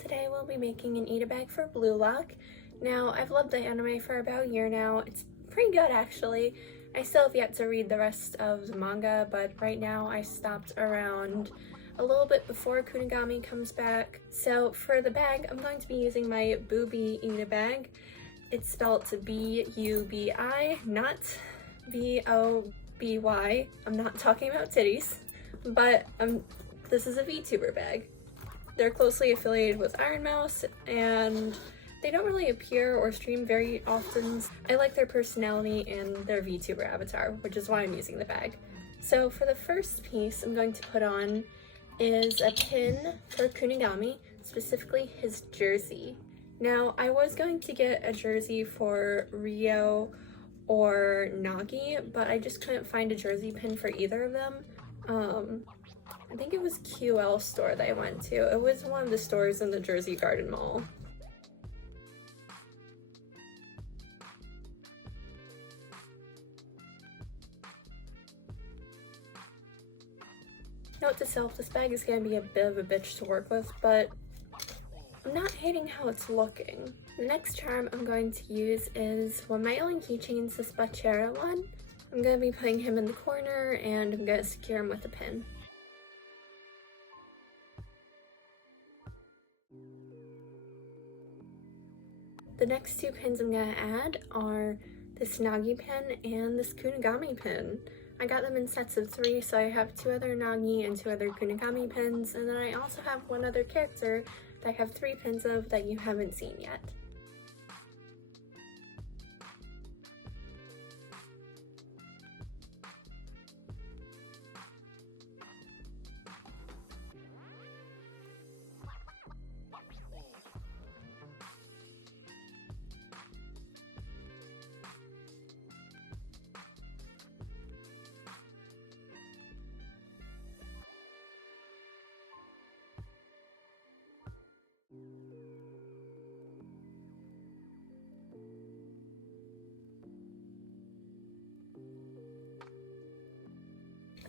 today we'll be making an eat-a-bag for Blue Lock. Now, I've loved the anime for about a year now. It's pretty good actually. I still have yet to read the rest of the manga, but right now I stopped around a little bit before Kunigami comes back. So for the bag, I'm going to be using my Booby Eat-a-bag. It's spelled B-U-B-I, not B-O-B-Y. I'm not talking about titties, but this is a VTuber bag. They're closely affiliated with Iron Mouse, and they don't really appear or stream very often. I like their personality and their VTuber avatar, which is why I'm using the bag. So for the first piece I'm going to put on is a pin for Kunigami, specifically his jersey. Now, I was going to get a jersey for Rio or Nagi, but I just couldn't find a jersey pin for either of them. I think it was QL store that I went to. It was one of the stores in the Jersey Garden Mall. Note to self, this bag is going to be a bit of a bitch to work with, but I'm not hating how it's looking. The next charm I'm going to use is one of my own keychains, this Baichira one. I'm going to be putting him in the corner and I'm going to secure him with a pin. The next two pins I'm going to add are this Nagi pin and this Kunigami pin. I got them in sets of 3, so I have 2 other Nagi and 2 other Kunigami pins, and then I also have one other character that I have 3 pins of that you haven't seen yet.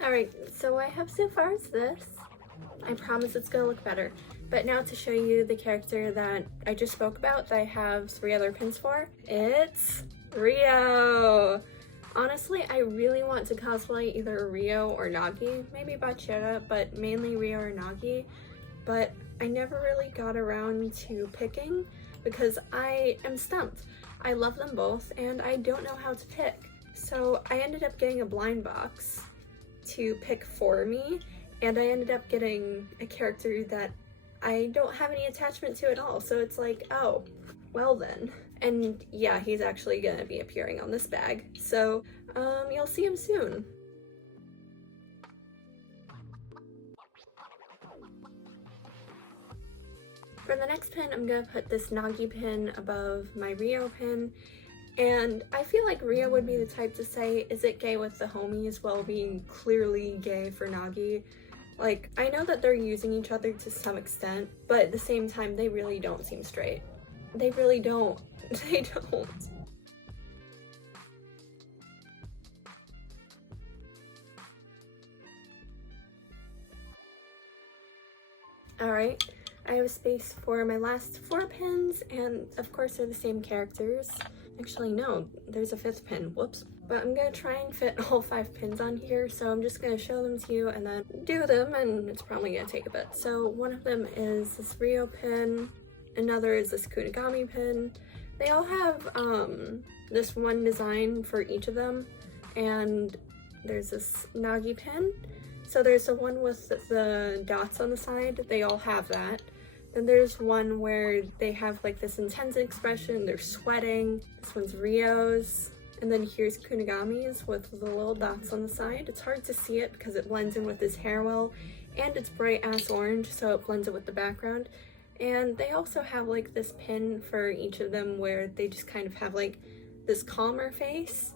Alright, so what I have so far is this. I promise it's gonna look better. But now to show you the character that I just spoke about that I have 3 other pins for, it's Rio! Honestly, I really want to cosplay either Rio or Nagi, maybe Baichira, but mainly Rio or Nagi. But I never really got around to picking because I am stumped. I love them both and I don't know how to pick. So I ended up getting a blind box to pick for me, and I ended up getting a character that I don't have any attachment to at all, so it's like, oh, well then. And yeah, he's actually gonna be appearing on this bag, so you'll see him soon. For the next pin, I'm gonna put this Nagi pin above my Rio pin. And I feel like Rio would be the type to say, is it gay with the homies, while being clearly gay for Nagi? Like, I know that they're using each other to some extent, but at the same time, they really don't seem straight. They really don't. They don't. Alright, I have space for my last 4 pins, and of course they're the same characters. Actually, no, there's a 5th pin, whoops. But I'm gonna try and fit all 5 pins on here, so I'm just gonna show them to you and then do them, and it's probably gonna take a bit. So one of them is this Rio pin, another is this Kunigami pin. They all have this one design for each of them, and there's this Nagi pin. So there's the one with the dots on the side, they all have that. Then there's one where they have like this intense expression, they're sweating. This one's Rio's. And then here's Kunigami's with the little dots on the side. It's hard to see it because it blends in with his hair well, and it's bright ass orange, so it blends in with the background. And they also have like this pin for each of them where they just kind of have like this calmer face.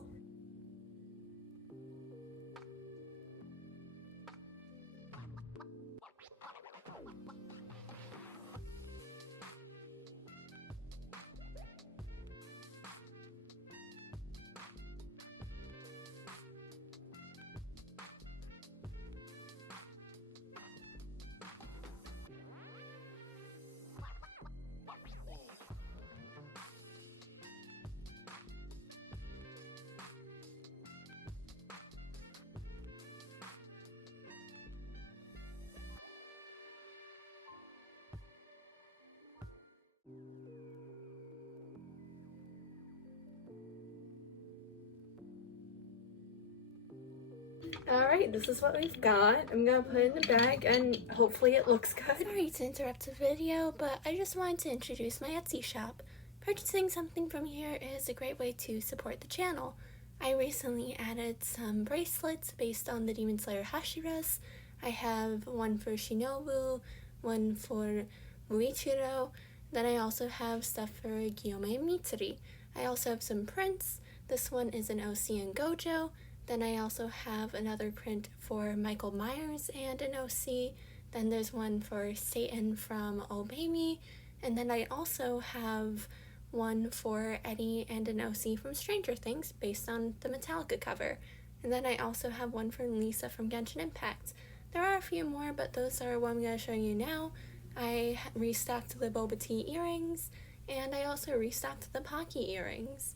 Alright, this is what we've got. I'm gonna put it in the bag and hopefully it looks good. Sorry to interrupt the video, but I just wanted to introduce my Etsy shop. Purchasing something from here is a great way to support the channel. I recently added some bracelets based on the Demon Slayer Hashiras. I have one for Shinobu, one for Baichira, then I also have stuff for Gyome Mitsuri. I also have some prints. This one is an OC and Gojo. Then I also have another print for Michael Myers and an OC. Then there's one for Satan from Obey Me. And then I also have one for Eddie and an OC from Stranger Things based on the Metallica cover. And then I also have one for Lisa from Genshin Impact. There are a few more, but those are what I'm going to show you now. I restocked the boba tea earrings, and I also restocked the Pocky earrings.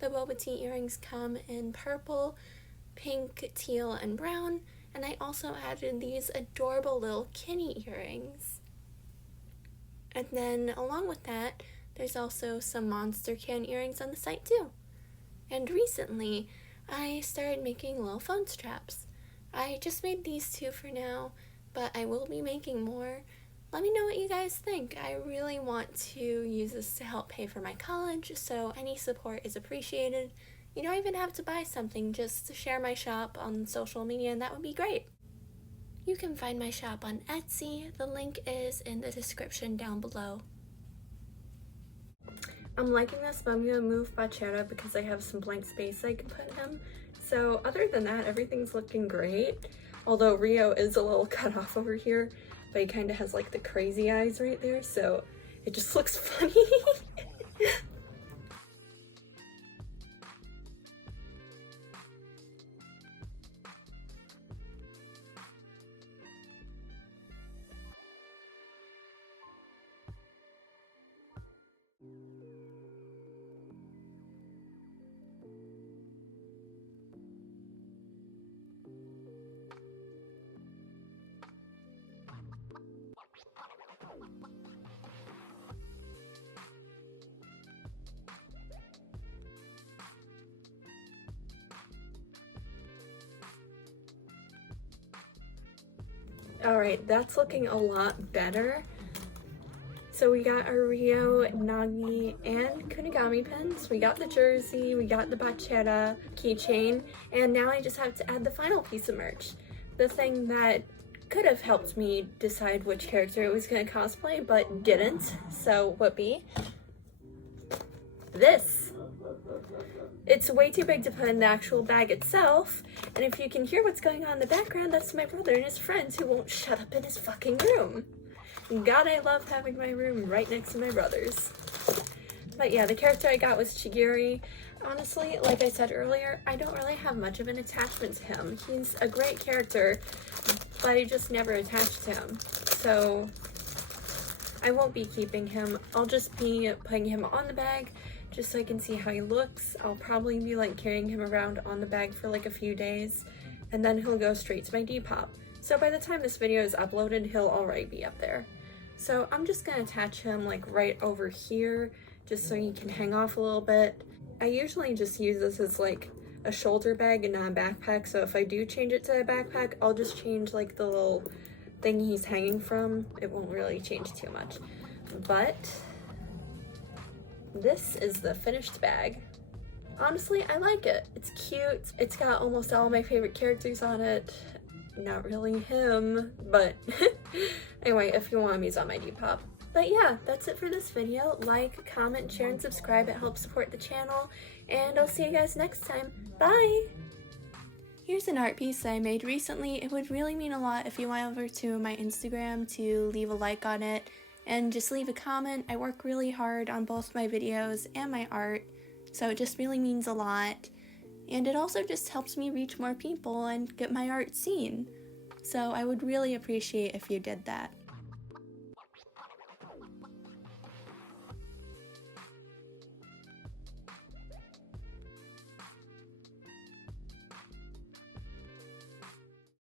The boba tea earrings come in purple, pink, teal, and brown, and I also added these adorable little Kinney earrings. And then along with that, there's also some monster can earrings on the site too. And recently, I started making little phone straps. I just made these two for now, but I will be making more. Let me know what you guys think. I really want to use this to help pay for my college, so any support is appreciated. You don't even have to buy something, just share my shop on social media and that would be great. You can find my shop on Etsy. The link is in the description down below. I'm liking this, but I'm gonna move Baichira because I have some blank space I can put him. So other than that, everything's looking great. Although Rio is a little cut off over here, but he kind of has like the crazy eyes right there, so it just looks funny. Alright, that's looking a lot better. So we got our Rio, Nagi, and Kunigami pins. We got the jersey, we got the Baichira keychain, and now I just have to add the final piece of merch. The thing that could have helped me decide which character it was going to cosplay, but didn't, so whoopee. This. It's way too big to put in the actual bag itself, and if you can hear what's going on in the background, that's my brother and his friends who won't shut up in his fucking room. God, I love having my room right next to my brother's. But yeah, the character I got was Chigiri. Honestly, like I said earlier, I don't really have much of an attachment to him. He's a great character, but I just never attached to him. So I won't be keeping him. I'll just be putting him on the bag just so I can see how he looks. I'll probably be like carrying him around on the bag for like a few days, and then he'll go straight to my Depop. So by the time this video is uploaded, he'll already be up there. So I'm just gonna attach him like right over here just so he can hang off a little bit. I usually just use this as like a shoulder bag and not a backpack, so if I do change it to a backpack, I'll just change like the little thing he's hanging from. It won't really change too much. But this is the finished bag. Honestly, I like it. It's cute. It's got almost all my favorite characters on it. Not really him, but anyway, if you want him, he's on my Depop. But yeah, that's it for this video. Like, comment, share, and subscribe. It helps support the channel, and I'll see you guys next time. Bye! Here's an art piece that I made recently. It would really mean a lot if you went over to my Instagram to leave a like on it and just leave a comment. I work really hard on both my videos and my art, so it just really means a lot. And it also just helps me reach more people and get my art seen. So I would really appreciate if you did that.